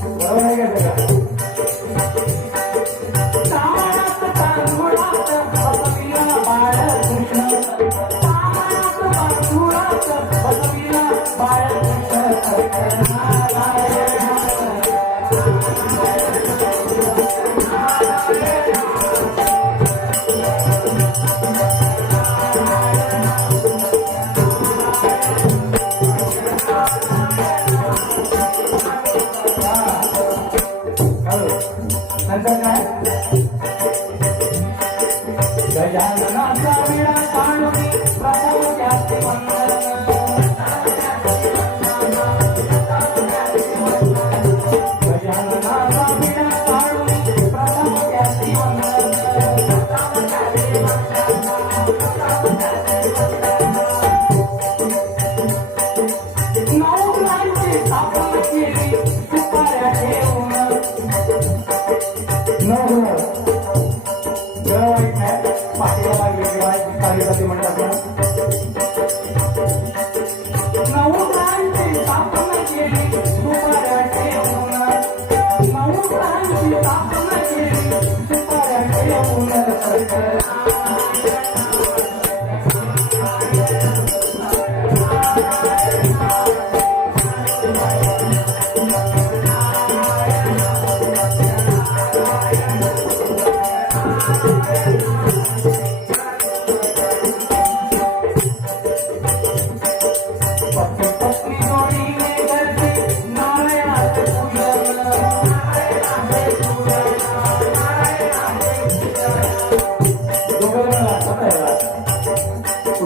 ¿Para dónde hay? la semana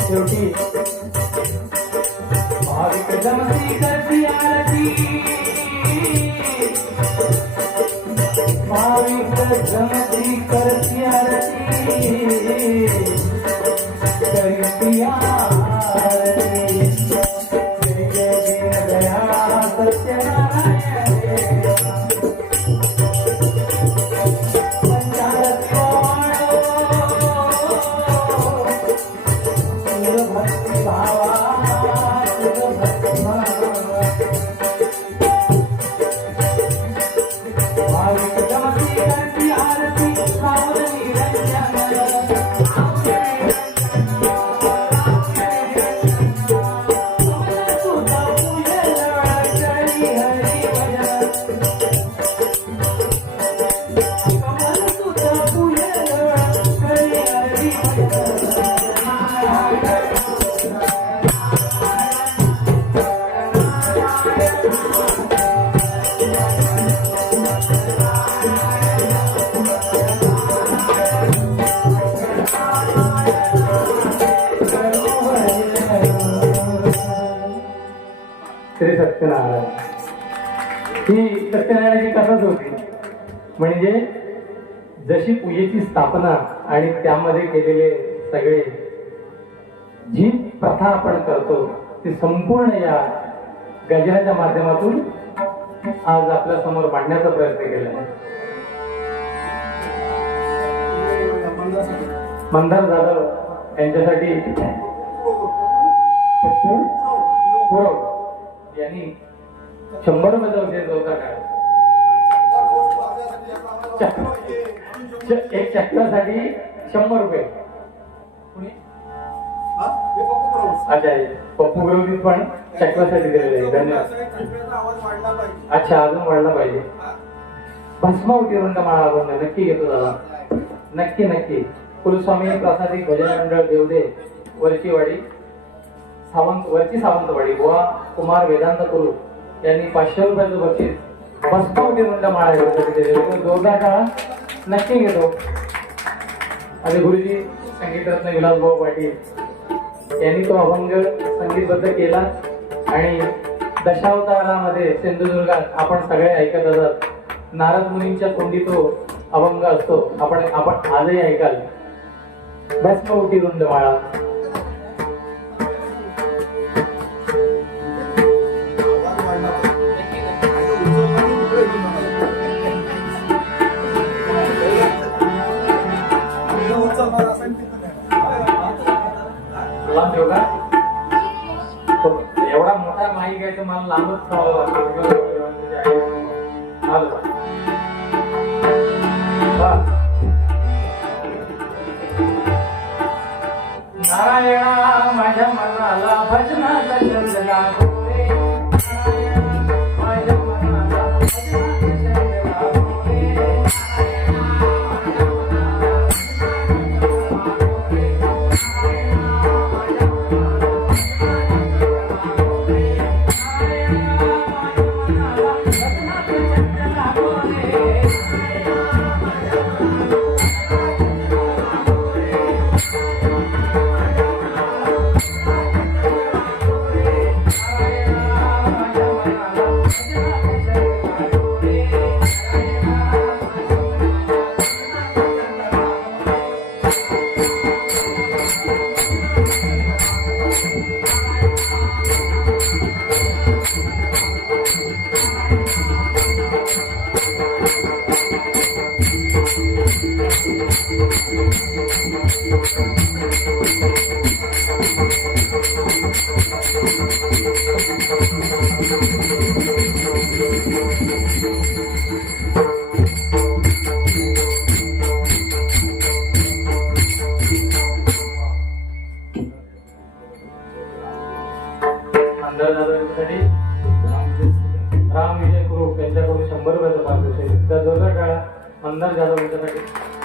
शेवटी. भाविक जमती करती आरती. करती आरती. श्री सत्यनारायण. ही सत्यनारायणाची कथाच होती म्हणजे जशी पूजेची स्थापना आणि त्यामध्ये केलेले सगळे जी प्रथा आपण करतो ती संपूर्ण या गजराच्या माध्यमातून आज आपल्यासमोर मांडण्याचा प्रयत्न केला. आहे मंदार जाधव यांच्यासाठी हो. यांनी शंभर रुपये उद्या होता काय एक चक्रासाठी शंभर रुपये. कुणी? अच्छा पप्पू विरोधी पण चक्रासाठी दिलेले आहे. धन्यवाद. अच्छा अजून वाढला पाहिजे. भस्मावती रुंड माळा अभंग नक्की घेतो दादा. नक्की नक्की. कुलस्वामी प्रासादिक भजन मंडळ देवदे वरचीवाडी सावंत वरची सावंतवाडी गोवा कुमार वेदांत गुरु यांनी पाचशे रुपयाचं बक्षीस भस्मावती रुंड माळा एवढ्यासाठी जोरदार काळा नक्की घेतो. आणि गुरुजी संगीतरत्न विलासभाऊ पाटील यांनी तो अभंग संगीतबद्ध केला. आणि दशावतारामध्ये सिंधुदुर्गात आपण सगळे ऐकत असत. नारद मुनींच्या तोंडी तो अभंग असतो. आपण आपण आजही ऐकाल. भस्म उठी रुंद माळा लांब ठेवू का? हो, एवढा मोठा माई आहे तर मला लांबच खावा लागतो. आलं नारायणा माझ्या मनाला भजनाचा चंद दाखव. दादासाठी राम विजय ग्रुप यांच्याकडून शंभर रुपयाचा पारितोषिक तर दोघं टाळा आमदार जाधव यांच्यासाठी.